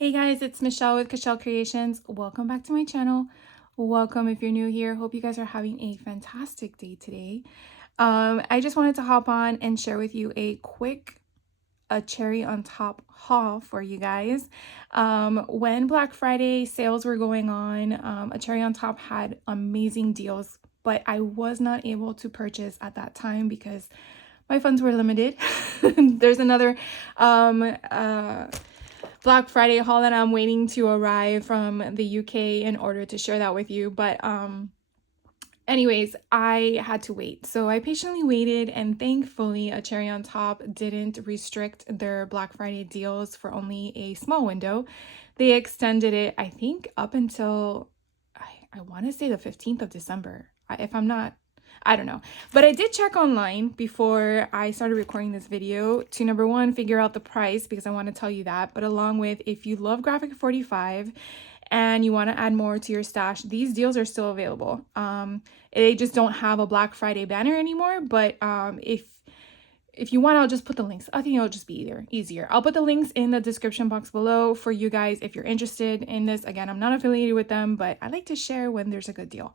Hey guys, it's Michelle with Cashel Creations. Welcome back to my channel. Welcome if you're new here. Hope you guys are having a fantastic day today. I just wanted to hop on and share with you a cherry on top haul for you guys. When Black Friday sales were going on, a cherry on top had amazing deals, but I was not able to purchase at that time because my funds were limited. There's another Black Friday haul that I'm waiting to arrive from the UK in order to share that with you. But anyways, I had to wait. So I patiently waited, and thankfully a cherry on top didn't restrict their Black Friday deals for only a small window. They extended it, I think, up until I want to say the 15th of December. If I'm not, I don't know. But I did check online before I started recording this video to, number one, figure out the price because I want to tell you that. But along with, if you love Graphic 45 and you want to add more to your stash, these deals are still available. They just don't have a Black Friday banner anymore. But if you want, I'll just put the links. I think it'll just be easier. I'll put the links in the description box below for you guys if you're interested in this. Again, I'm not affiliated with them, but I like to share when there's a good deal.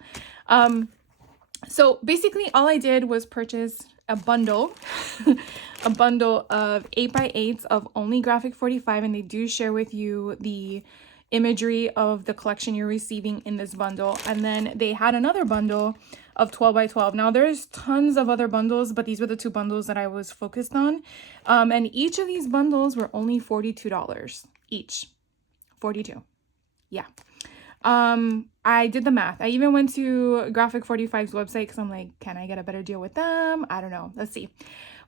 So basically all I did was purchase a bundle, a bundle of 8x8s of only Graphic 45, and they do share with you the imagery of the collection you're receiving in this bundle. And then they had another bundle of 12x12. Now there's tons of other bundles, but these were the two bundles that I was focused on. And each of these bundles were only $42 each. 42. Yeah. I did the math. I even went to Graphic 45's website because I'm like, can I get a better deal with them? I don't know. Let's see.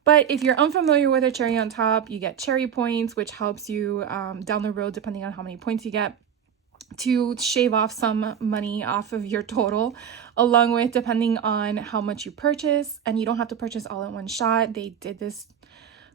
But if you're unfamiliar with a cherry on top, you get cherry points, which helps you down the road, depending on how many points you get, to shave off some money off of your total, along with depending on how much you purchase. And you don't have to purchase all in one shot. They did this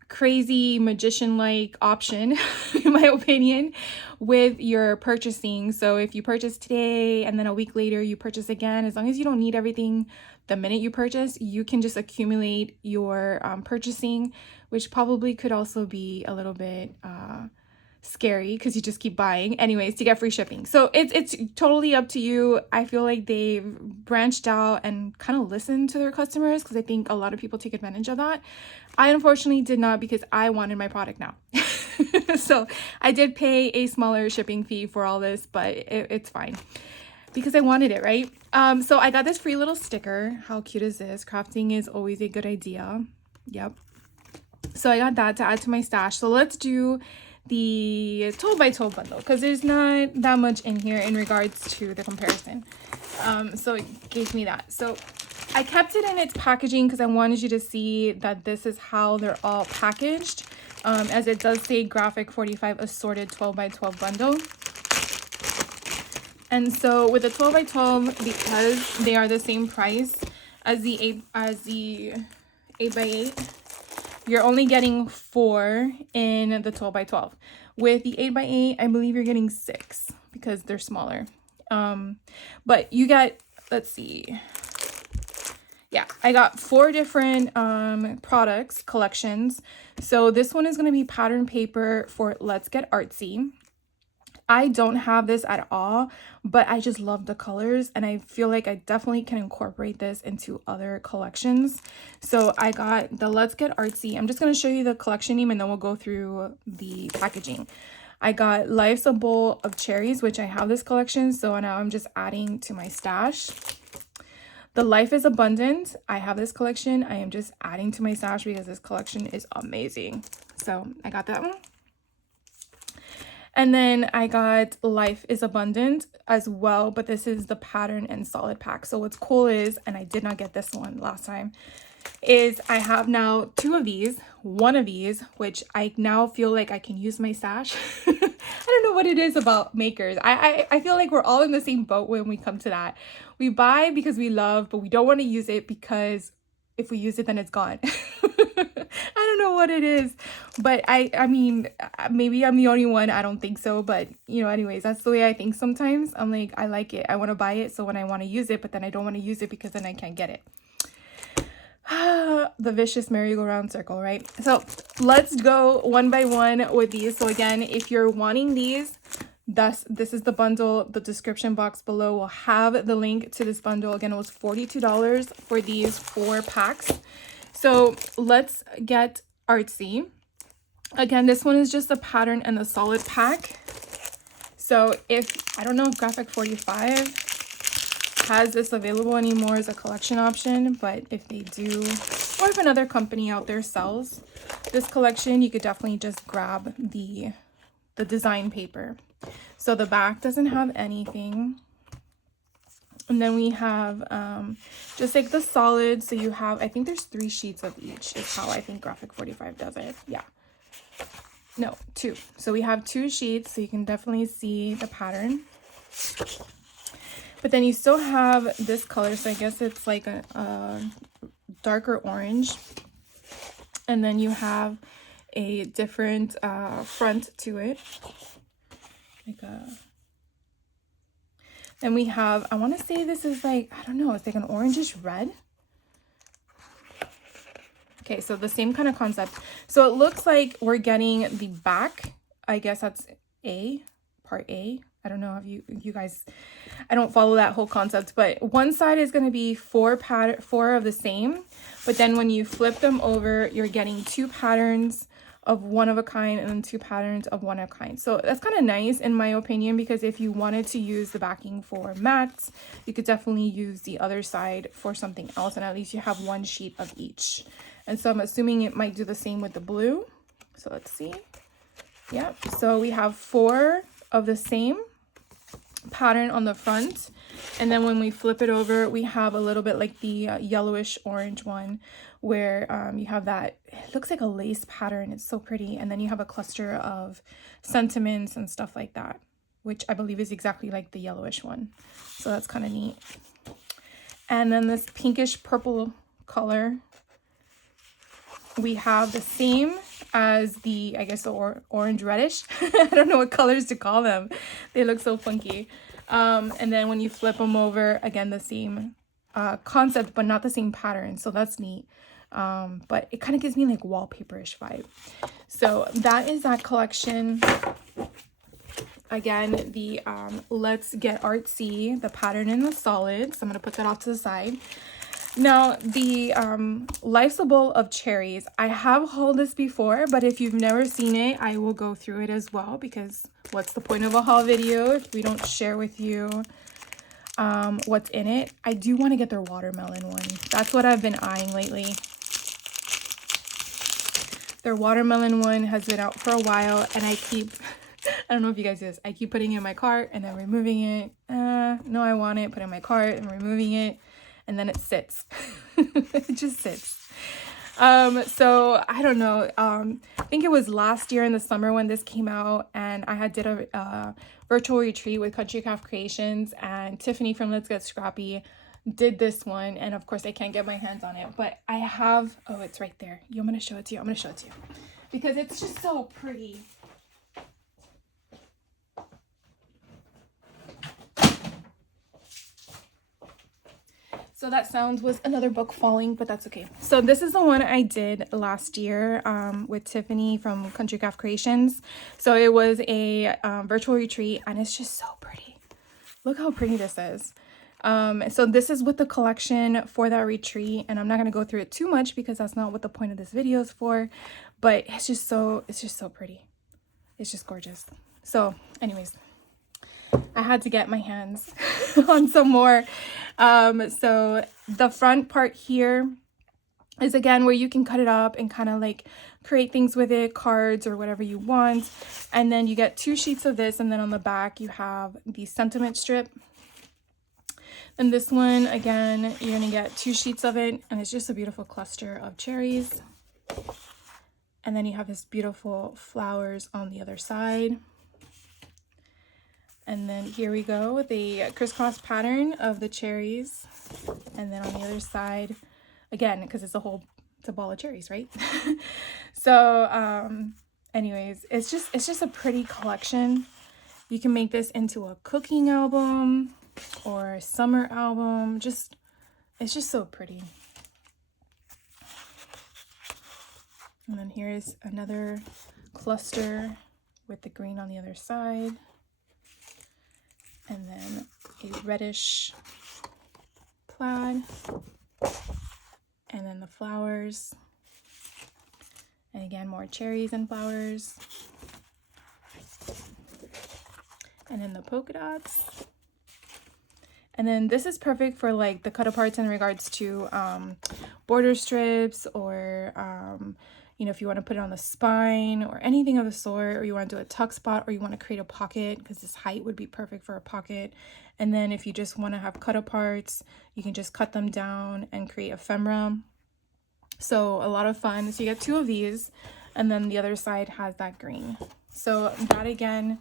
crazy magician-like option in my opinion with your purchasing. So if you purchase today and then a week later you purchase again, as long as you don't need everything the minute you purchase, you can just accumulate your purchasing, which probably could also be a little bit scary because you just keep buying anyways to get free shipping. So it's totally up to you. I feel like they've branched out and kind of listened to their customers because I think a lot of people take advantage of that. I unfortunately did not because I wanted my product now. So I did pay a smaller shipping fee for all this, but it's fine because I wanted it, right? So I got this free little sticker. How cute is this? Crafting is always a good idea. Yep. So I got that to add to my stash. So let's do the 12x12 bundle because there's not that much in here in regards to the comparison. So it gave me that. So I kept it in its packaging because I wanted you to see that this is how they're all packaged, as it does say Graphic 45 assorted 12x12 bundle. And so with the 12x12, because they are the same price as the 8x8, you're only getting 4 in the 12x12. With the 8x8, I believe you're getting 6 because they're smaller. But you get, let's see. Yeah, I got 4 different products, collections. So this one is going to be pattern paper for Let's Get Artsy. I don't have this at all, but I just love the colors and I feel like I definitely can incorporate this into other collections. So I got the Let's Get Artsy. I'm just going to show you the collection name and then we'll go through the packaging. I got Life's a Bowl of Cherries, which I have this collection, so now I'm just adding to my stash. The Life is Abundant. I have this collection. I am just adding to my stash because this collection is amazing. So I got that one. And then I got Life is Abundant as well, but this is the pattern and solid pack. So what's cool is, and I did not get this one last time, is I have now 2 of these, 1 of these, which I now feel like I can use my stash. I don't know what it is about makers. I feel like we're all in the same boat when we come to that. We buy because we love, but we don't want to use it because if we use it, then it's gone. I don't know what it is, but I mean, maybe I'm the only one. I don't think so, but you know, anyways, that's the way I think sometimes. I'm like, I like it. I want to buy it. So when I want to use it, but then I don't want to use it because then I can't get it. The vicious merry-go-round circle, right? So let's go one by one with these. So again, if you're wanting these, this is the bundle. The description box below will have the link to this bundle. Again, it was $42 for these 4 packs. So let's get artsy. Again, this one is just a pattern and a solid pack. So if, I don't know if Graphic 45 has this available anymore as a collection option, but if they do, or if another company out there sells this collection, you could definitely just grab the design paper. So the back doesn't have anything. And then we have just like the solid. So you have, I think there's 3 sheets of each is how I think Graphic 45 does it. Yeah. No, 2. So we have 2 sheets, so you can definitely see the pattern. But then you still have this color, so I guess it's like a darker orange. And then you have a different front to it. Then we have, I want to say this is like, I don't know, it's like an orangish red. Okay, so the same kind of concept. So it looks like we're getting the back. I guess that's part A. I don't know if you guys, I don't follow that whole concept, but one side is going to be 4 of the same, but then when you flip them over, you're getting 2 patterns of one of a kind and then 2 patterns of one of a kind. So that's kind of nice in my opinion, because if you wanted to use the backing for mats, you could definitely use the other side for something else, and at least you have 1 sheet of each. And so I'm assuming it might do the same with the blue. So let's see. Yep. So we have 4 of the same pattern on the front, and then when we flip it over, we have a little bit like the yellowish orange one, where you have that, it looks like a lace pattern. It's so pretty. And then you have a cluster of sentiments and stuff like that, which I believe is exactly like the yellowish one. So that's kind of neat. And then this pinkish purple color, we have the same as the, I guess, the orange reddish. I don't know what colors to call them. They look so funky. And then when you flip them over, again, the same concept, but not the same pattern. So that's neat. But it kind of gives me like wallpaper-ish vibe. So that is that collection. Again, the Let's Get Artsy, the pattern in the solid. So I'm going to put that off to the side. Now, the Life's a Bowl of Cherries. I have hauled this before, but if you've never seen it, I will go through it as well, because what's the point of a haul video if we don't share with you what's in it? I do want to get their watermelon one. That's what I've been eyeing lately. Their watermelon one has been out for a while, and I keep, I don't know if you guys do this, I keep putting it in my cart and then removing it. No, I want it, put it in my cart and removing it. And then it sits. It just sits. So I don't know. I think it was last year in the summer when this came out, and I did a virtual retreat with Country Craft Creations, and Tiffany from Let's Get Scrappy did this one. And of course I can't get my hands on it, but I have, oh, it's right there. I'm going to show it to you. I'm going to show it to you because it's just so pretty. So that sound was another book falling, but that's okay. So this is the one I did last year with Tiffany from Country Craft Creations. So it was a virtual retreat, and it's just so pretty. Look how pretty this is. So this is with the collection for that retreat, and I'm not going to go through it too much because that's not what the point of this video is for, but it's just so pretty. It's just gorgeous. So anyways, I had to get my hands on some more. So the front part here is again where you can cut it up and kind of like create things with it, cards or whatever you want. And then you get 2 sheets of this, and then on the back you have the sentiment strip. And this one, again, you're gonna get 2 sheets of it, and it's just a beautiful cluster of cherries. And then you have this beautiful flowers on the other side. And then here we go with the crisscross pattern of the cherries. And then on the other side, again, because it's a ball of cherries, right? So anyways, it's just a pretty collection. You can make this into a cooking album or a summer album. It's just so pretty. And then here's another cluster with the green on the other side. And then a reddish plaid. And then the flowers. And again, more cherries and flowers. And then the polka dots. And then this is perfect for like the cut aparts in regards to border strips, or you know, if you want to put it on the spine or anything of the sort, or you want to do a tuck spot, or you want to create a pocket, because this height would be perfect for a pocket. And then if you just want to have cut aparts, you can just cut them down and create ephemera. So a lot of fun. So you get two of these, and then the other side has that green. So that again,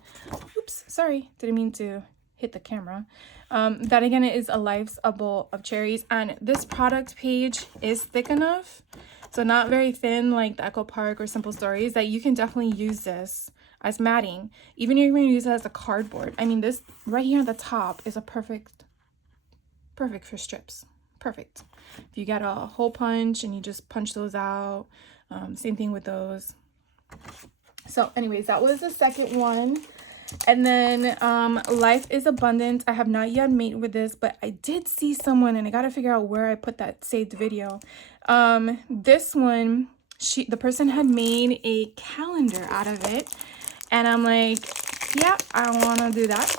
oops, sorry, didn't mean to hit the camera. That again is a Life's a Bowl of Cherries, and this product page is thick enough, so not very thin like the Echo Park or Simple Stories, that you can definitely use this as matting, even if you're going to use it as a cardboard. I mean, this right here at the top is a perfect for strips. Perfect. If you get a hole punch and you just punch those out, same thing with those. So anyways, that was the second one. And then Life is Abundant. I have not yet made with this, but I did see someone, and I got to figure out where I put that saved video. This one, the person had made a calendar out of it, and I'm like, yeah, I want to do that.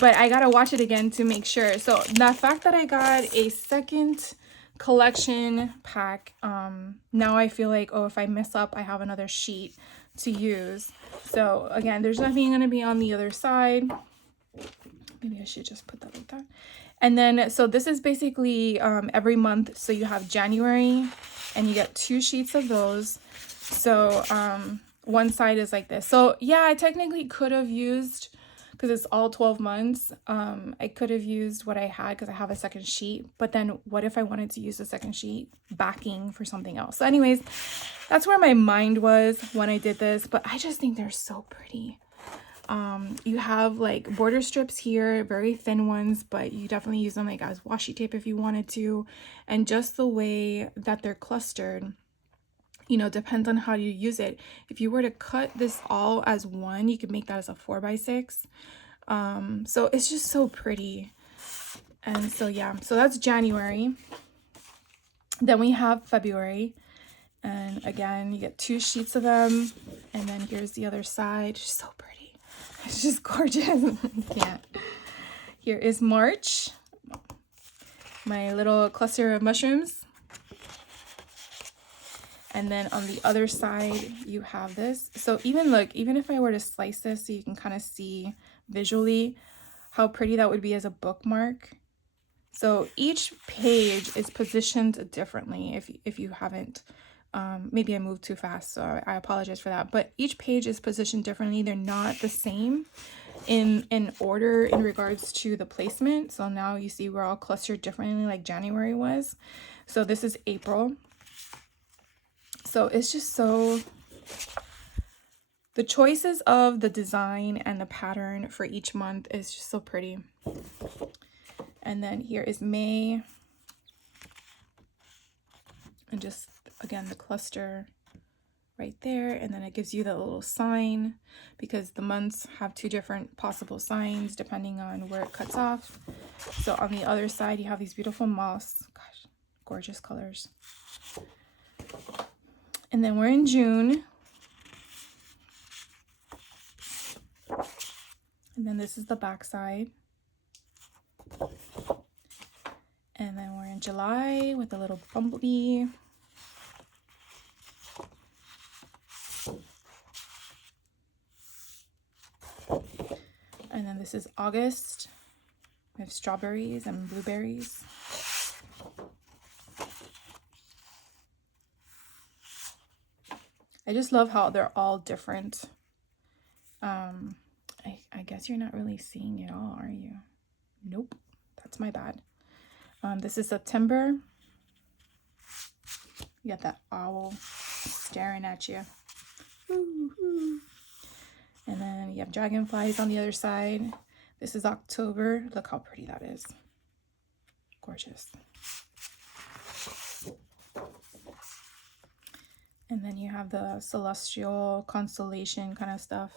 But I got to watch it again to make sure. So the fact that I got a second collection pack, now I feel like, oh, if I mess up, I have another sheet to use. So again, there's nothing going to be on the other side. Maybe I should just put that like that. And then, so this is basically every month. So you have January, and you get 2 sheets of those. So one side is like this. So yeah, I technically could have used, because it's all 12 months, I could have used what I had because I have a second sheet. But then what if I wanted to use the second sheet backing for something else? So anyways, that's where my mind was when I did this. But I just think they're so pretty. You have like border strips here, very thin ones, but you definitely use them like as washi tape if you wanted to. And just the way that they're clustered, you know, depends on how you use it. If you were to cut this all as one, you could make that as a 4x6. So it's just so pretty. And so yeah, so that's January. Then we have February, and again you get 2 sheets of them, and then here's the other side. Just so pretty. It's just gorgeous. Yeah. Here is March, my little cluster of mushrooms. And then on the other side, you have this. So even look, even if I were to slice this so you can kind of see visually how pretty that would be as a bookmark. So each page is positioned differently. If you haven't, maybe I moved too fast, so I apologize for that. But each page is positioned differently. They're not the same in order in regards to the placement. So now you see we're all clustered differently like January was. So this is April. So it's just so, the choices of the design and the pattern for each month is just so pretty. And then here is May. And just, again, the cluster right there. And then it gives you the little sign, because the months have 2 different possible signs depending on where it cuts off. So on the other side, you have these beautiful moss. Gosh, gorgeous colors. And then we're in June. And then this is the back side. And then we're in July with a little bumblebee. And then this is August. We have strawberries and blueberries. I just love how they're all different. I guess you're not really seeing it all, are you? Nope, that's my bad. This is September. You got that owl staring at you. Woo-hoo. And then you have dragonflies on the other side. This is October. Look how pretty that is. Gorgeous. And then you have the celestial constellation kind of stuff.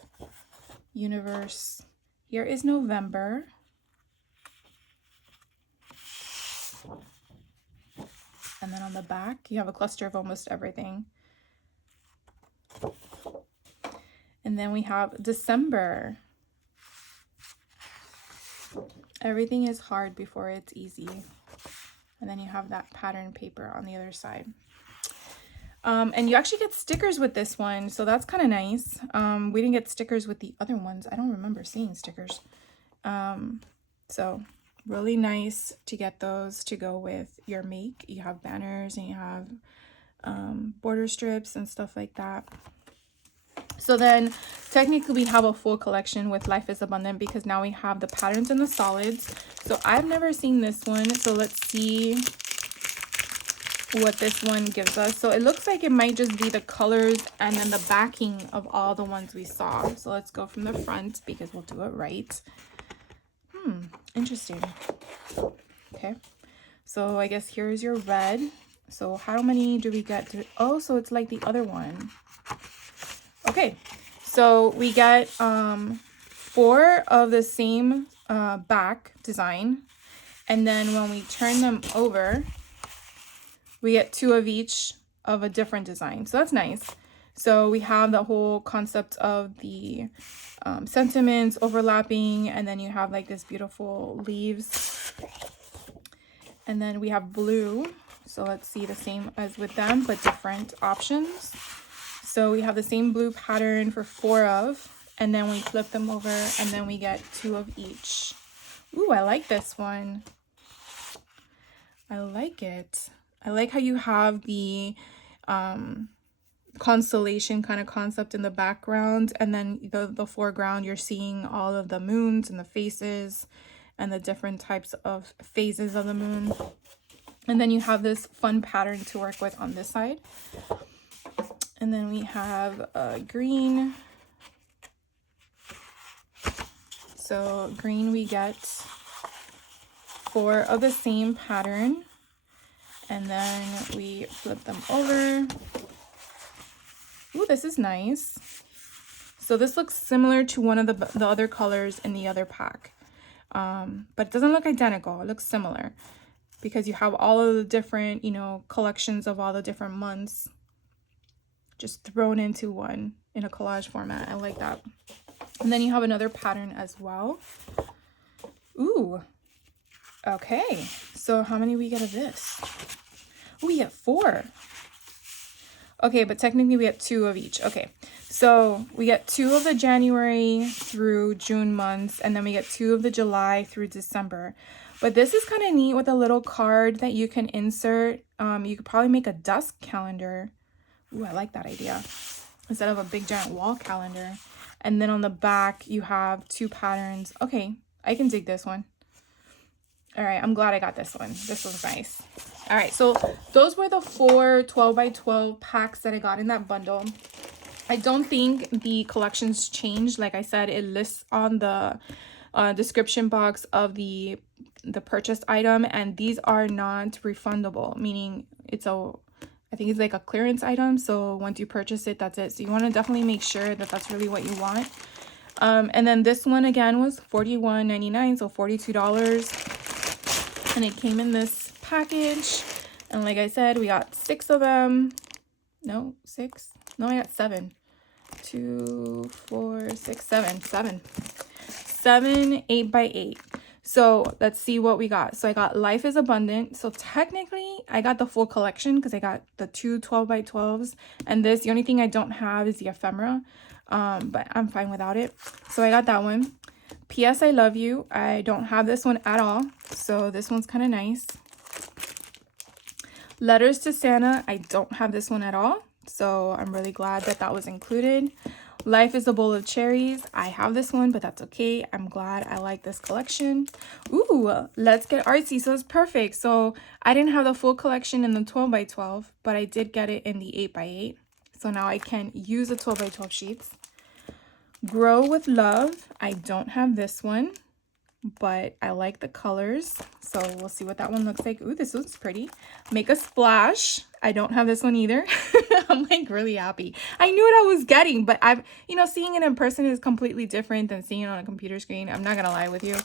Universe. Here is November. And then on the back, you have a cluster of almost everything. And then we have December. Everything is hard before it's easy. And then you have that pattern paper on the other side. And you actually get stickers with this one, so that's kind of nice. We didn't get stickers with the other ones. I don't remember seeing stickers. So really nice to get those to go with your make. You have banners and you have border strips and stuff like that. So then technically we have a full collection with Life is Abundant because now we have the patterns and the solids. So I've never seen this one, so let's see what this one gives us. So it looks like it might just be the colors and then the backing of all the ones we saw. So let's go from the front because we'll do it right. Interesting. Okay, so I guess here's your red. So how many do we get to? Oh, so it's like the other one. Okay, so we get 4 of the same back design, and then when we turn them over, we get 2 of each of a different design. So that's nice. So we have the whole concept of the sentiments overlapping, and then you have like this beautiful leaves. And then we have blue. So let's see, the same as with them, but different options. So we have the same blue pattern for 4 of, and then we flip them over, and then we get 2 of each. Ooh, I like this one. I like it. I like how you have the constellation kind of concept in the background, and then the foreground, you're seeing all of the moons and the faces and the different types of phases of the moon. And then you have this fun pattern to work with on this side. And then we have green. So green, we get 4 of the same pattern. And then we flip them over. Ooh, this is nice. So this looks similar to one of the other colors in the other pack. But it doesn't look identical. It looks similar because you have all of the different, you know, collections of all the different months just thrown into one in a collage format. I like that. And then you have another pattern as well. Ooh. Okay. So how many we get of this? Ooh, we get 4. Okay, but technically we get 2 of each. Okay. So we get 2 of the January through June months, and then we get 2 of the July through December. But this is kind of neat with a little card that you can insert. You could probably make a dusk calendar. Ooh, I like that idea. Instead of a big giant wall calendar. And then on the back, you have 2 patterns. Okay, I can dig this one. All right, I'm glad I got this one. This was nice. All right, so those were the 4 12x12 packs that I got in that bundle. I don't think the collections changed. Like I said, it lists on the description box of the purchased item, and these are not refundable, meaning I think it's like a clearance item. So once you purchase it, that's it. So you want to definitely make sure that that's really what you want. And then this one again was $41.99, so $42. And it came in this package. And like I said, we got 6 of them. No, 6. No, I got 7. 2, 4, 6, 7. 7 8x8. So let's see what we got. So I got Life is Abundant. So technically I got the full collection because I got the 2 12x12s, and this, the only thing I don't have is the ephemera, but I'm fine without it. So I got that one. P.S. I Love You. I don't have this one at all, so this one's kind of nice. Letters to Santa. I don't have this one at all, so I'm really glad that that was included. Life is a Bowl of Cherries. I have this one, but that's okay. I'm glad. I like this collection. Ooh, Let's Get Artsy. So it's perfect. So I didn't have the full collection in the 12x12, but I did get it in the 8x8. So now I can use the 12x12 sheets. Grow with Love. I don't have this one, but I like the colors. So we'll see what that one looks like. Ooh, this one's pretty. Make a Splash. I don't have this one either. I'm like really happy. I knew what I was getting, but seeing it in person is completely different than seeing it on a computer screen. I'm not gonna lie with you.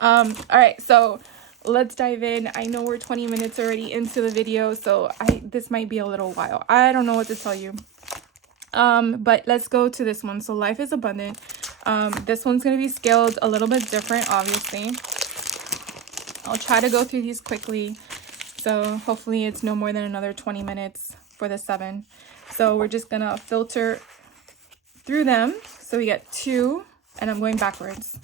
All right, so let's dive in. I know we're 20 minutes already into the video, so this might be a little while. I don't know what to tell you. But let's go to this one. So Life is Abundant. This one's gonna be scaled a little bit different, obviously. I'll try to go through these quickly. So hopefully it's no more than another 20 minutes for the 7. So we're just gonna filter through them. So we get 2, and I'm going backwards.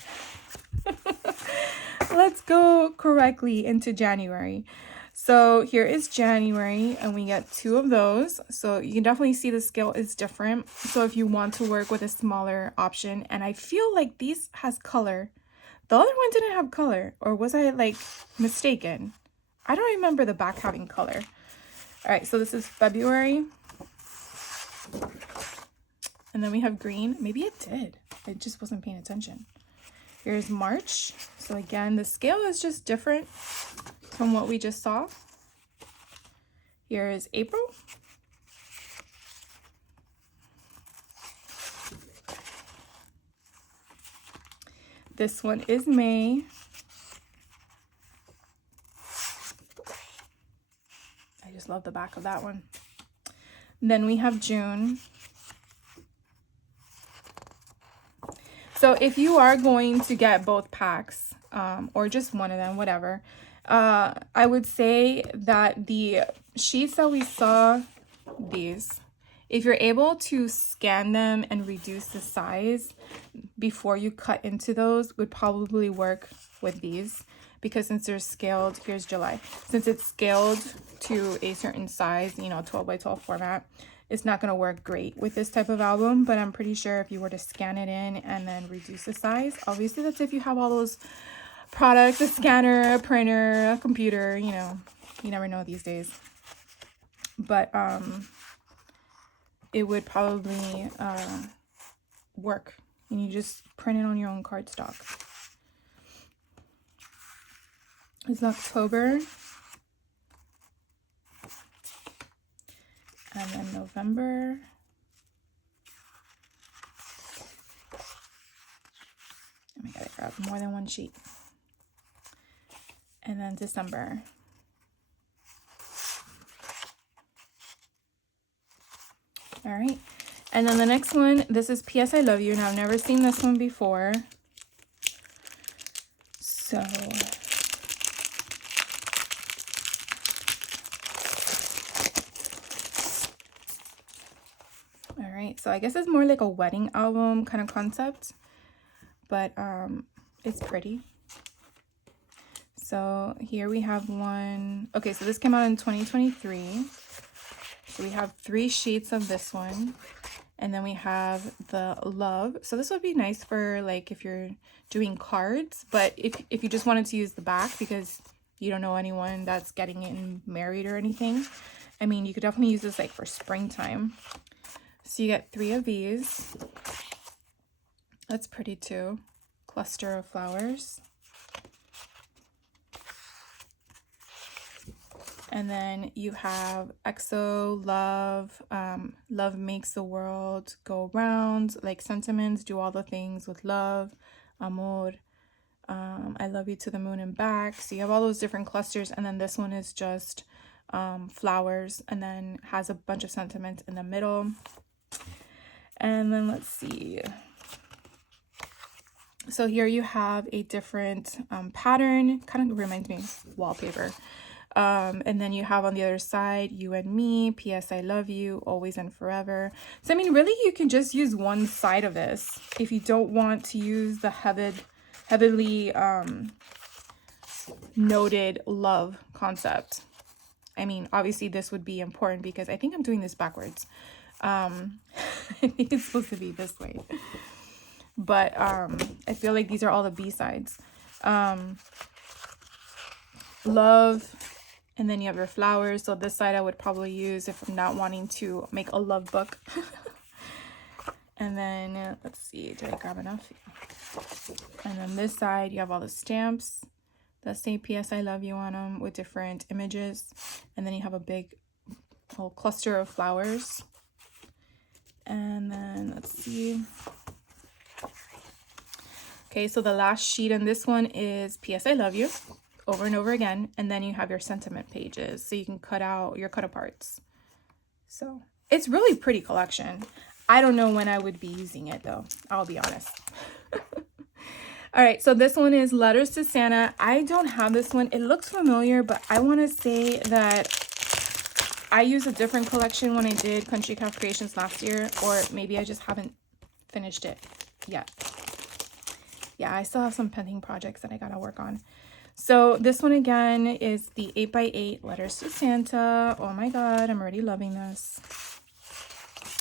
Let's go correctly into January. So here is January, and we get 2 of those. So you can definitely see the scale is different. So if you want to work with a smaller option, and I feel like these has color. The other one didn't have color, or was I like mistaken? I don't remember the back having color. All right, so this is February. And then we have green. Maybe it did. I just wasn't paying attention. Here's March. So again, the scale is just different from what we just saw. Here is April. This one is May. I just love the back of that one. Then we have June. So if you are going to get both packs, or just one of them, whatever, I would say that the sheets that we saw, these, if you're able to scan them and reduce the size before you cut into those, would probably work with these, because since they're scaled, here's July, since it's scaled to a certain size, 12 by 12 format, it's not going to work great with this type of album. But I'm pretty sure if you were to scan it in and then reduce the size, obviously that's if you have all those products, a scanner, a printer, a computer, you never know these days. But it would probably work, and you just print it on your own cardstock. It's October. And then November. I gotta grab more than one sheet. And then December. All right. And then the next one, this is P.S. I Love You. Now, I've never seen this one before. So so I guess it's more like a wedding album kind of concept, but it's pretty. So here we have one. Okay, so this came out in 2023. So we have 3 sheets of this one, and then we have the love. So this would be nice for like if you're doing cards, but if you just wanted to use the back because you don't know anyone that's getting married or anything, I mean, you could definitely use this like for springtime. So you get 3 of these. That's pretty too. Cluster of flowers. And then you have EXO, love, love makes the world go round, like sentiments, do all the things with love, amor, I love you to the moon and back. So you have all those different clusters, and then this one is just flowers, and then has a bunch of sentiments in the middle. And then let's see. So here you have a different pattern, kind of reminds me of wallpaper. And then you have on the other side, you and me, P.S. I love you, always and forever. So, I mean, really, you can just use one side of this if you don't want to use the heavily noted love concept. I mean, obviously, this would be important because I think I'm doing this backwards. I think it's supposed to be this way. But I feel like these are all the B-sides. Love, and then you have your flowers. So this side I would probably use if I'm not wanting to make a love book. And then let's see, did I grab enough? And then this side you have all the stamps that say P.S. I love you on them with different images. And then you have a big whole cluster of flowers. And then let's see. Okay, so the last sheet in this one is P.S. I Love You, over and over again. And then you have your sentiment pages, so you can cut out your cut aparts. So it's really pretty collection. I don't know when I would be using it though, I'll be honest. All right, so this one is Letters to Santa. I don't have this one. It looks familiar, but I want to say that I used a different collection when I did Country Craft Creations last year, or maybe I just haven't finished it yet. Yeah, I still have some pending projects that I gotta work on. So this one again is the 8x8 Letters to Santa. Oh my God, I'm already loving this.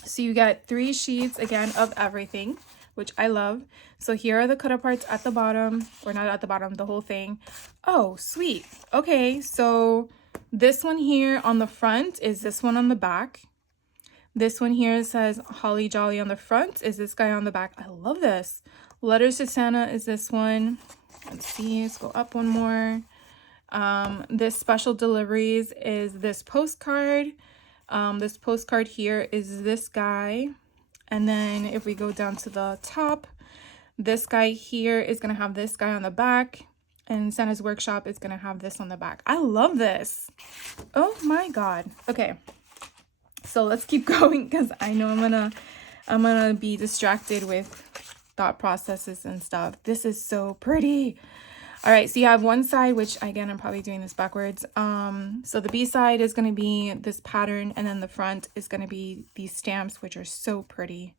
So you get 3 sheets again of everything, which I love. So here are the cut aparts at the bottom, or not at the bottom, the whole thing. Oh, sweet. Okay, so this one here on the front is this one on the back. This one here says Holly Jolly on the front, is this guy on the back. I love this. Letters to Santa is this one. Let's see, let's go up one more. This Special Deliveries is this postcard. This postcard here is this guy. And then if we go down to the top, this guy here is going to have this guy on the back, and Santa's Workshop is going to have this on the back. I love this. Oh my God. Okay. So let's keep going, because I know I'm gonna be distracted with thought processes and stuff. This is so pretty. All right, so you have one side, which again, I'm probably doing this backwards. So the B side is going to be this pattern, and then the front is going to be these stamps, which are so pretty.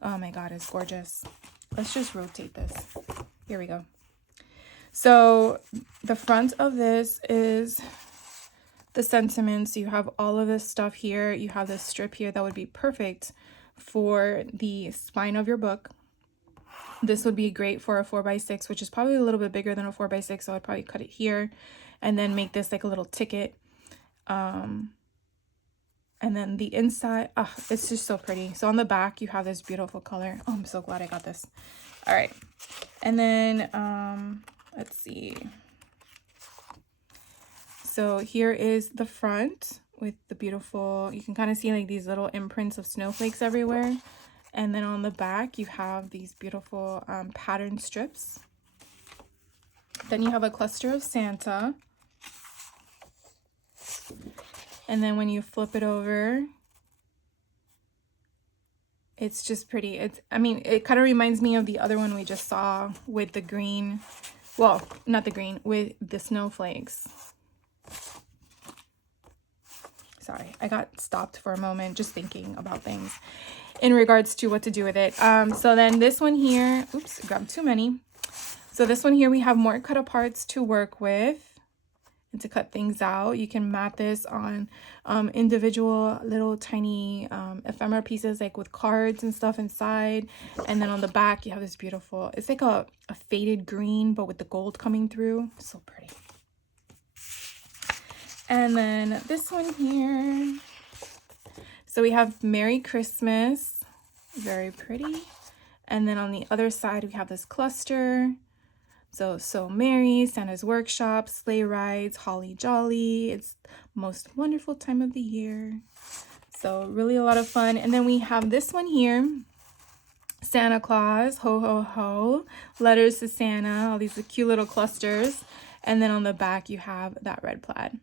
Oh my God, it's gorgeous. Let's just rotate this. Here we go. So the front of this is the sentiments. You have all of this stuff here. You have this strip here that would be perfect for the spine of your book. This would be great for a 4x6, which is probably a little bit bigger than a 4x6. So I'd probably cut it here and then make this like a little ticket. And then the inside, oh, it's just so pretty. So on the back, you have this beautiful color. Oh, I'm so glad I got this. All right. And then, let's see. So here is the front with the beautiful, you can kind of see like these little imprints of snowflakes everywhere. And then on the back, you have these beautiful pattern strips. Then you have a cluster of Santa. And then when you flip it over, it's just pretty. I mean, it kind of reminds me of the other one we just saw with the green. Well, not the green, with the snowflakes. Sorry, I got stopped for a moment just thinking about things in regards to what to do with it. So then this one here, oops, grabbed too many. So this one here, we have more cut aparts to work with and to cut things out. You can mat this on individual little tiny ephemera pieces, like with cards and stuff inside. And then on the back, you have this beautiful, it's like a faded green, but with the gold coming through. So pretty. And then this one here. So we have Merry Christmas, very pretty. And then on the other side, we have this cluster. So merry, Santa's Workshop, sleigh rides, holly jolly. It's most wonderful time of the year. So really a lot of fun. And then we have this one here, Santa Claus, ho, ho, ho, letters to Santa, all these cute little clusters. And then on the back, you have that red plaid.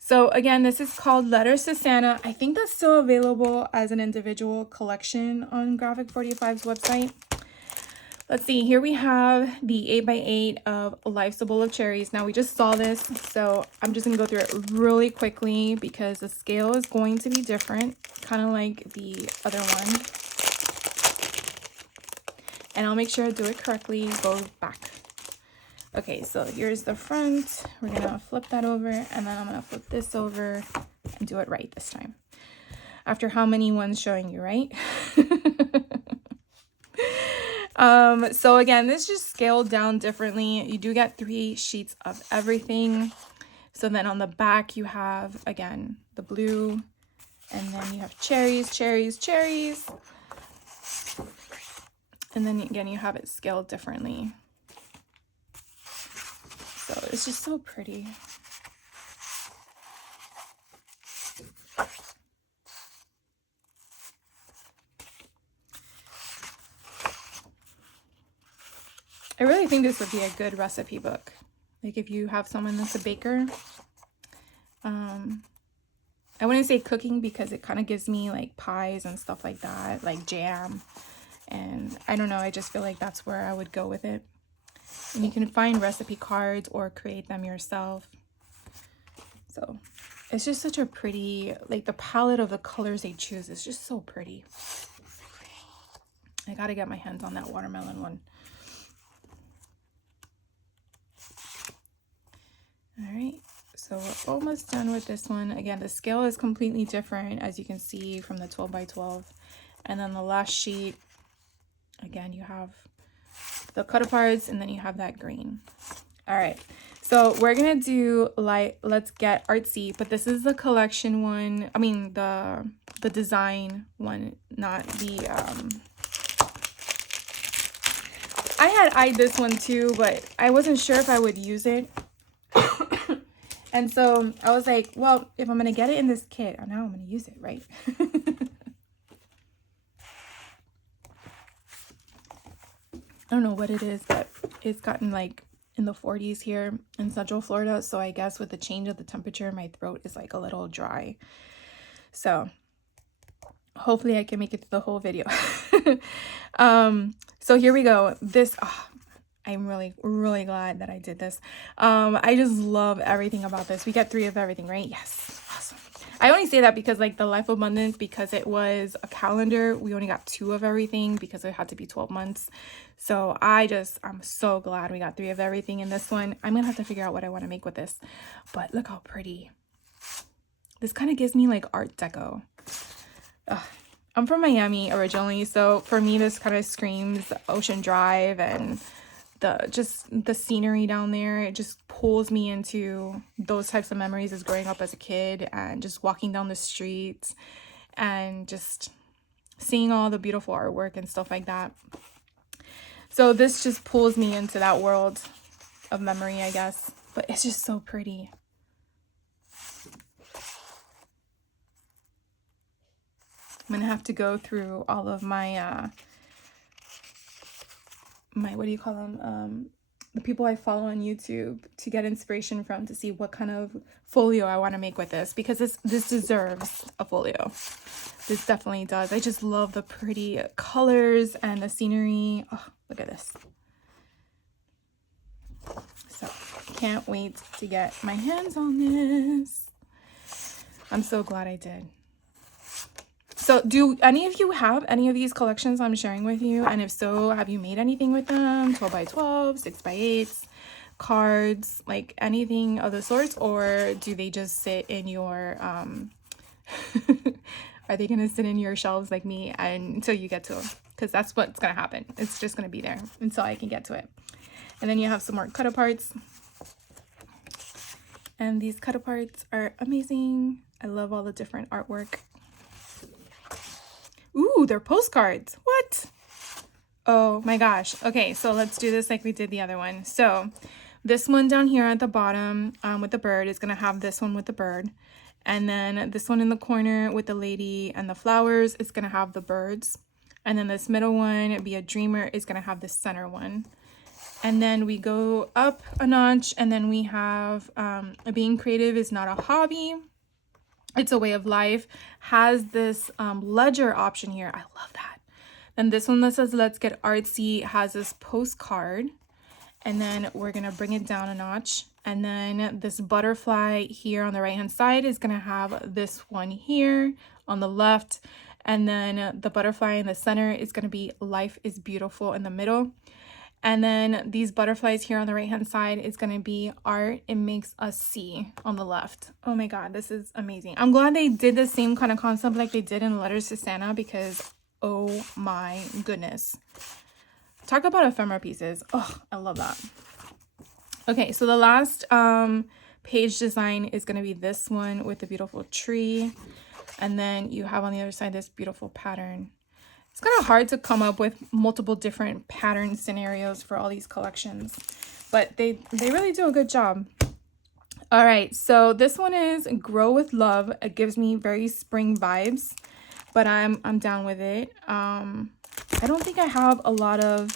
So again, this is called Letters to Santa. I think that's still available as an individual collection on Graphic 45's website. Let's see, here we have the 8x8 of Life's a Bowl of Cherries. Now we just saw this, so I'm just gonna go through it really quickly because the scale is going to be different, kind of like the other one. And I'll make sure I do it correctly, go back. Okay, so here's the front. We're gonna flip that over, and then I'm gonna flip this over and do it right this time. After how many ones showing you, right? So again, this just scaled down differently. You do get 3 sheets of everything. So then on the back, you have, again, the blue, and then you have cherries, cherries, cherries. And then again, you have it scaled differently. So it's just so pretty. I really think this would be a good recipe book. Like if you have someone that's a baker. I wouldn't say cooking because it kind of gives me like pies and stuff like that, like jam. And I don't know, I just feel like that's where I would go with it. And you can find recipe cards or create them yourself. So it's just such a pretty, like the palette of the colors they choose is just so pretty. I gotta get my hands on that watermelon one. All right, so we're almost done with this one. Again, the scale is completely different, as you can see from the 12 by 12. And then the last sheet, again, you have the cut aparts and then you have that green. All right, so we're gonna do like Let's Get Artsy, but this is the collection one. I mean the design one, not the I had eyed this one too, but I wasn't sure if I would use it. And so I was like, well, if I'm gonna get it in this kit, now I'm gonna use it, right? I don't know what it is, but it's gotten like in the 40s here in Central Florida. So I guess with the change of the temperature, my throat is like a little dry. So hopefully I can make it through the whole video. So here we go. This, I'm really glad that I did this. I just love everything about this. We got 3 of everything, right? Yes. Awesome. I only say that because like the Life Abundance, because it was a calendar, we only got 2 of everything because it had to be 12 months. So I'm so glad we got 3 of everything in this one. I'm gonna have to figure out what I want to make with this, but look how pretty. This kind of gives me like Art Deco. I'm from Miami originally, so for me this kind of screams Ocean Drive, and the scenery down there, it just pulls me into those types of memories as growing up as a kid and just walking down the streets and just seeing all the beautiful artwork and stuff like that. So this just pulls me into that world of memory, I guess, but it's just so pretty. I'm gonna have to go through all of my what do you call them, the people I follow on YouTube to get inspiration from, to see what kind of folio I want to make with this, because this deserves a folio. This definitely does. I just love the pretty colors and the scenery. Oh, look at this. So can't wait to get my hands on this. I'm so glad I did. So do any of you have any of these collections I'm sharing with you? And if so, have you made anything with them? 12 by 12, 6 by 8s, cards, like anything of the sorts? Or do they just sit in your, are they going to sit in your shelves like me until you get to them? Because that's what's going to happen. It's just going to be there until I can get to it. And then you have some more cut aparts. And these cut aparts are amazing. I love all the different artwork. Ooh, they're postcards. What? Oh my gosh. Okay, so let's do this like we did the other one. So this one down here at the bottom with the bird is going to have this one with the bird. And then this one in the corner with the lady and the flowers is going to have the birds. And then this middle one, Be a Dreamer, is going to have the center one. And then we go up a notch, and then we have Being Creative is Not a Hobby. It's a Way of Life. Has this ledger option here. I love that. And this one that says Let's Get Artsy has this postcard. And then we're going to bring it down a notch. And then this butterfly here on the right hand side is going to have this one here on the left. And then the butterfly in the center is going to be Life is Beautiful in the middle. And then these butterflies here on the right hand side is going to be Art It Makes Us See on the left. Oh my god, this is amazing. I'm glad they did the same kind of concept like they did in Letters to Santa, because oh my goodness. Talk about ephemera pieces. Oh, I love that. Okay, so the last page design is going to be this one with the beautiful tree. And then you have on the other side this beautiful pattern. It's kind of hard to come up with multiple different pattern scenarios for all these collections, but they really do a good job. All right, so this one is Grow with Love. It gives me very spring vibes, but I'm down with it. I don't think I have a lot of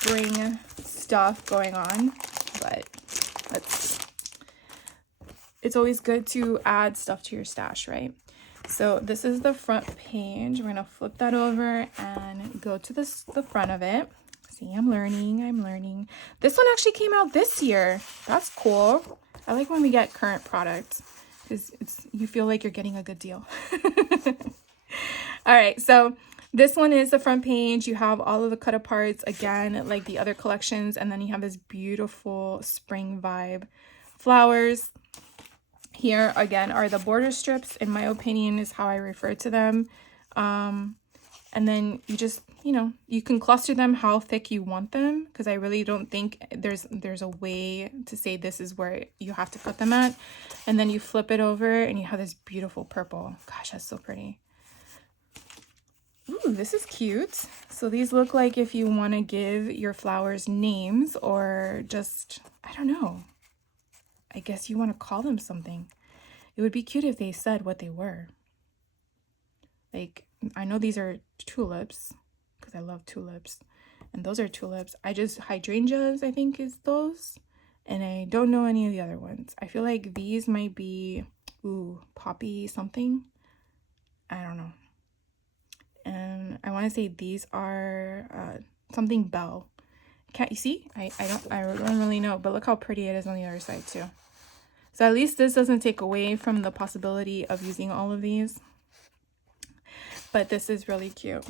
spring stuff going on, but it's always good to add stuff to your stash, right? So this is the front page. We're gonna flip that over and go to the front of it. See, I'm learning. This one actually came out this year. That's cool. I like when we get current products because you feel like you're getting a good deal. All right, so this one is the front page. You have all of the cut aparts again, like the other collections, and then you have this beautiful spring vibe flowers. Here again are the border strips, in my opinion, is how I refer to them. And then you just, you can cluster them how thick you want them, because I really don't think there's a way to say this is where you have to cut them at. And then you flip it over and you have this beautiful purple. Gosh, that's so pretty. Ooh, this is cute. So these look like if you want to give your flowers names, or just, I don't know, I guess you want to call them something. It would be cute if they said what they were. Like, I know these are tulips because I love tulips, and those are tulips. Hydrangeas, I think, is those, and I don't know any of the other ones. I feel like these might be, poppy something. I don't know. And I want to say these are something bell. Can't you see? I don't really know, but look how pretty it is on the other side too. So at least this doesn't take away from the possibility of using all of these. But this is really cute.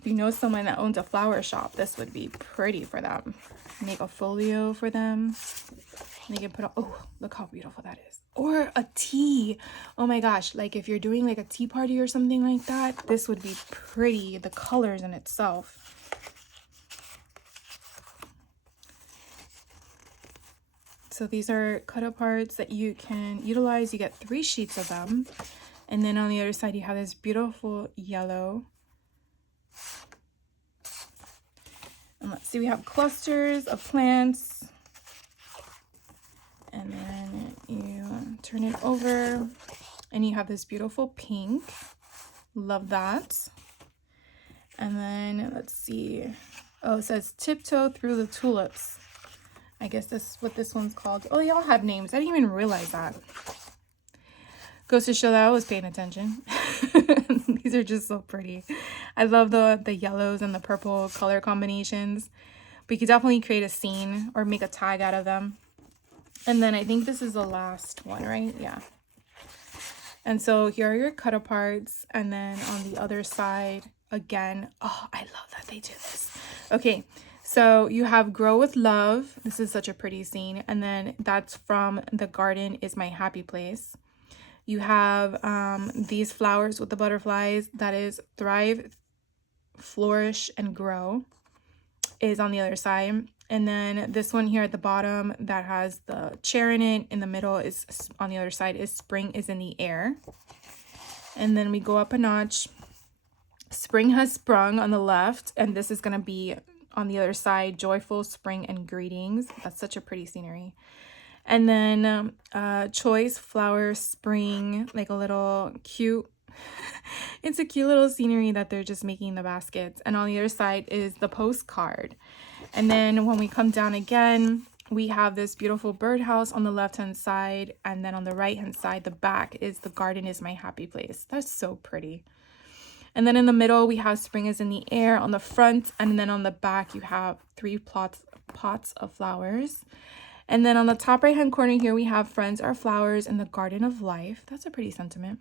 If you know someone that owns a flower shop, this would be pretty for them. Make a folio for them. And they can put, look how beautiful that is. Or a tea. Oh my gosh, like if you're doing like a tea party or something like that, this would be pretty. The colors in itself. So these are cut aparts that you can utilize. You get 3 sheets of them. And then on the other side, you have this beautiful yellow. And let's see, we have clusters of plants. And then you turn it over and you have this beautiful pink. Love that. And then let's see. Oh, it says tiptoe through the tulips. I guess that's what this one's called. Oh, they all have names. I didn't even realize that. Goes to show that I was paying attention. These are just so pretty. I love the yellows and the purple color combinations. But you could definitely create a scene or make a tag out of them. And then I think this is the last one, right? Yeah. And so here are your cut aparts. And then on the other side, again, oh, I love that they do this. Okay, so you have Grow with Love. This is such a pretty scene. And then that's from The Garden is My Happy Place. You have these flowers with the butterflies. That is Thrive, Flourish, and Grow is on the other side. And then this one here at the bottom that has the chair in it, in the middle is, on the other side, is Spring is in the Air. And then we go up a notch. Spring has sprung on the left, and this is going to be on the other side, Joyful Spring and Greetings. That's such a pretty scenery. And then Choice Flower Spring, like a little cute, it's a cute little scenery that they're just making the baskets. And on the other side is the postcard. And then when we come down again, we have this beautiful birdhouse on the left-hand side. And then on the right-hand side, the back is The Garden is My Happy Place. That's so pretty. And then in the middle, we have Spring is in the Air on the front. And then on the back, you have 3 pots of flowers. And then on the top right-hand corner here, we have Friends are Flowers in the Garden of Life. That's a pretty sentiment.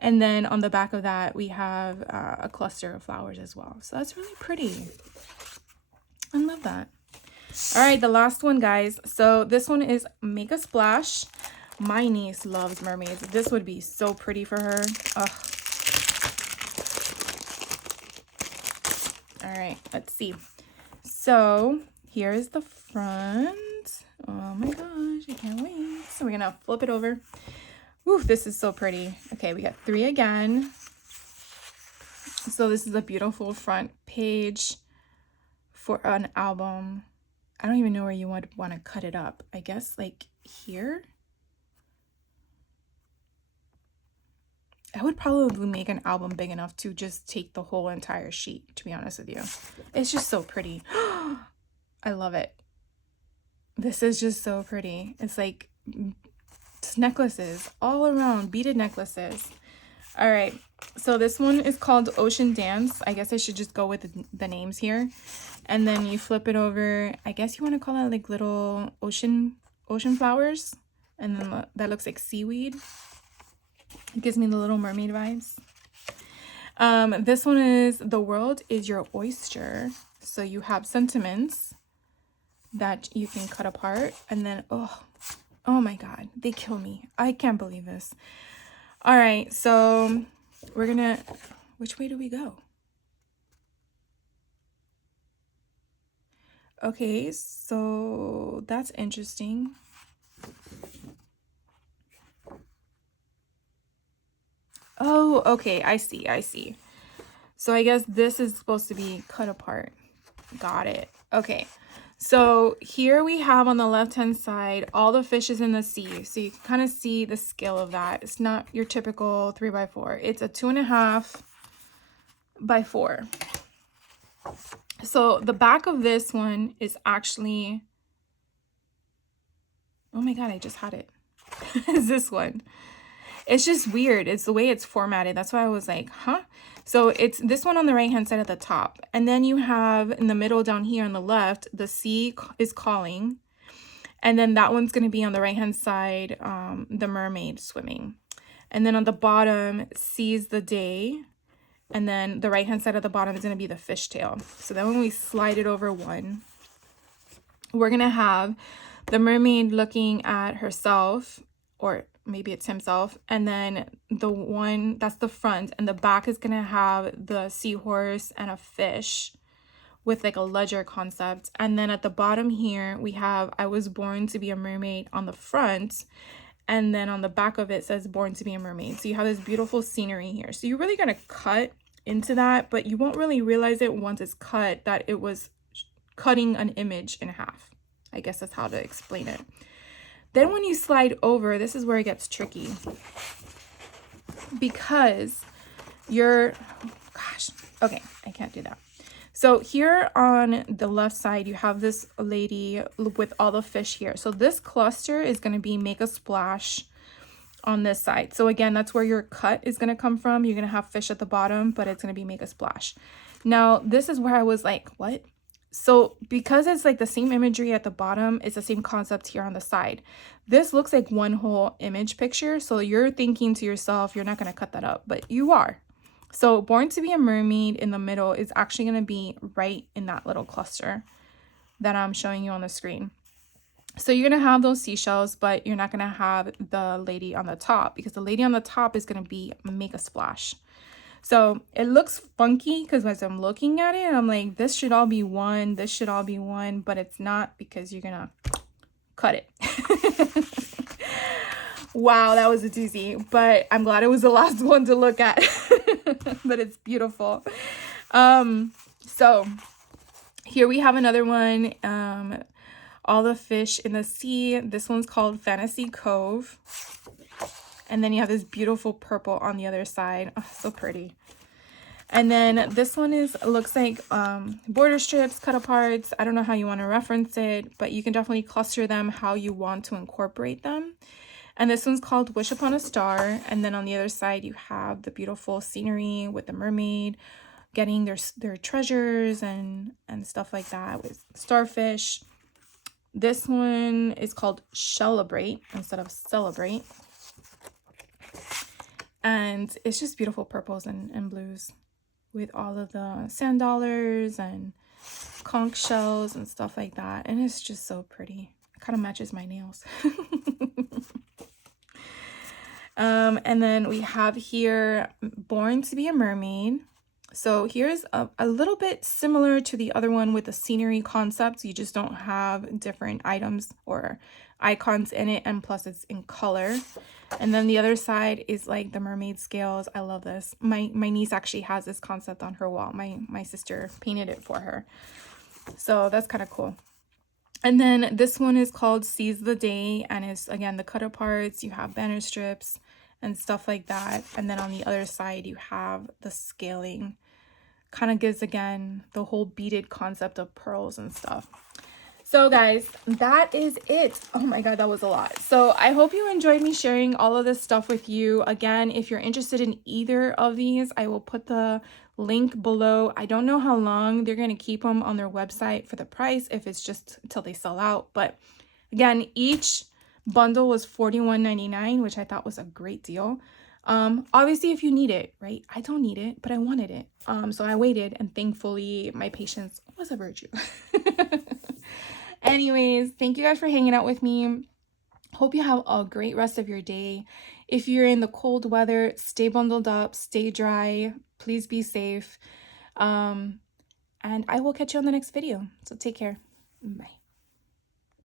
And then on the back of that, we have a cluster of flowers as well. So that's really pretty. I love that. All right, the last one, guys. So this one is Make a Splash. My niece loves mermaids. This would be so pretty for her. Ugh. All right, let's see. So here's the front. Oh my gosh, I can't wait. So we're gonna flip it over. Ooh, this is so pretty. Okay, we got 3 again. So this is a beautiful front page for an album. I don't even know where you would want to cut it up. I guess like here. I would probably make an album big enough to just take the whole entire sheet, to be honest with you. It's just so pretty. I love it. This is just so pretty. It's like necklaces all around, beaded necklaces. All right, so this one is called Ocean Dance. I guess I should just go with the names here. And then you flip it over. I guess you want to call it like little ocean flowers. And then that looks like seaweed. It gives me the Little Mermaid vibes. This one is The World is Your Oyster. So you have sentiments that you can cut apart. And then, oh my God, they kill me. I can't believe this. All right, so we're gonna, which way do we go? Okay, so that's interesting. Oh, okay, I see. So I guess this is supposed to be cut apart. Got it. Okay. So here we have on the left-hand side all the fishes in the sea. So you can kind of see the scale of that. It's not your typical 3x4. It's a 2.5 by 4. So the back of this one is actually, oh my God, I just had it. Is this one. It's just weird. It's the way it's formatted. That's why I was like, huh? So it's this one on the right hand side at the top. And then you have in the middle down here on the left, the sea is calling. And then that one's going to be on the right hand side, the mermaid swimming. And then on the bottom, seize the day. And then the right hand side of the bottom is going to be the fishtail. So then when we slide it over one, we're going to have the mermaid looking at herself, or maybe it's himself, and then the one that's the front, and the back is gonna have the seahorse and a fish with like a ledger concept. And then at the bottom here we have I was born to be a mermaid on the front, and then on the back of it says born to be a mermaid. So you have this beautiful scenery here. So you're really gonna cut into that, but you won't really realize it once it's cut that it was cutting an image in half. I guess that's how to explain it. Then when you slide over, this is where it gets tricky, because you're, gosh, okay, I can't do that. So here on the left side, you have this lady with all the fish here. So this cluster is going to be make a splash on this side. So again, that's where your cut is going to come from. You're going to have fish at the bottom, but it's going to be make a splash. Now, this is where I was like, what? So because it's like the same imagery at the bottom, it's the same concept here on the side. This looks like one whole image picture. So you're thinking to yourself, you're not going to cut that up, but you are. So born to be a mermaid in the middle is actually going to be right in that little cluster that I'm showing you on the screen. So you're going to have those seashells, but you're not going to have the lady on the top, because the lady on the top is going to be make a splash. So it looks funky because as I'm looking at it, I'm like, this should all be one, this should all be one, but it's not, because you're gonna cut it. Wow, that was a doozy, but I'm glad it was the last one to look at. But it's beautiful. So here we have another one, all the fish in the sea. This one's called Fantasy Cove. And then you have this beautiful purple on the other side. Oh, so pretty. And then this one looks like border strips, cut aparts. I don't know how you want to reference it, but you can definitely cluster them how you want to incorporate them. And this one's called Wish Upon a Star. And then on the other side, you have the beautiful scenery with the mermaid getting their treasures and stuff like that with starfish. This one is called Celebrate instead of Celebrate. And it's just beautiful purples and blues with all of the sand dollars and conch shells and stuff like that. And it's just so pretty. It kind of matches my nails. And then we have here Born to be a Mermaid. So here's a little bit similar to the other one with the scenery concept. You just don't have different items or icons in it, and plus it's in color. And then the other side is like the mermaid scales. I love this. My niece actually has this concept on her wall. My sister painted it for her. So that's kind of cool. And then this one is called Seize the Day, and it's again the cut aparts. You have banner strips and stuff like that. And then on the other side, you have the scaling. Kind of gives, again, the whole beaded concept of pearls and stuff. So guys, that is it. Oh my God, that was a lot. So I hope you enjoyed me sharing all of this stuff with you. Again, if you're interested in either of these, I will put the link below. I don't know how long they're going to keep them on their website for the price, if it's just until they sell out. But again, each bundle was $41.99, which I thought was a great deal. Obviously, if you need it, right? I don't need it, but I wanted it. So I waited, and thankfully my patience was a virtue. Anyways, thank you guys for hanging out with me. Hope you have a great rest of your day. If you're in the cold weather, stay bundled up, stay dry. Please be safe. And I will catch you on the next video. So take care. Bye.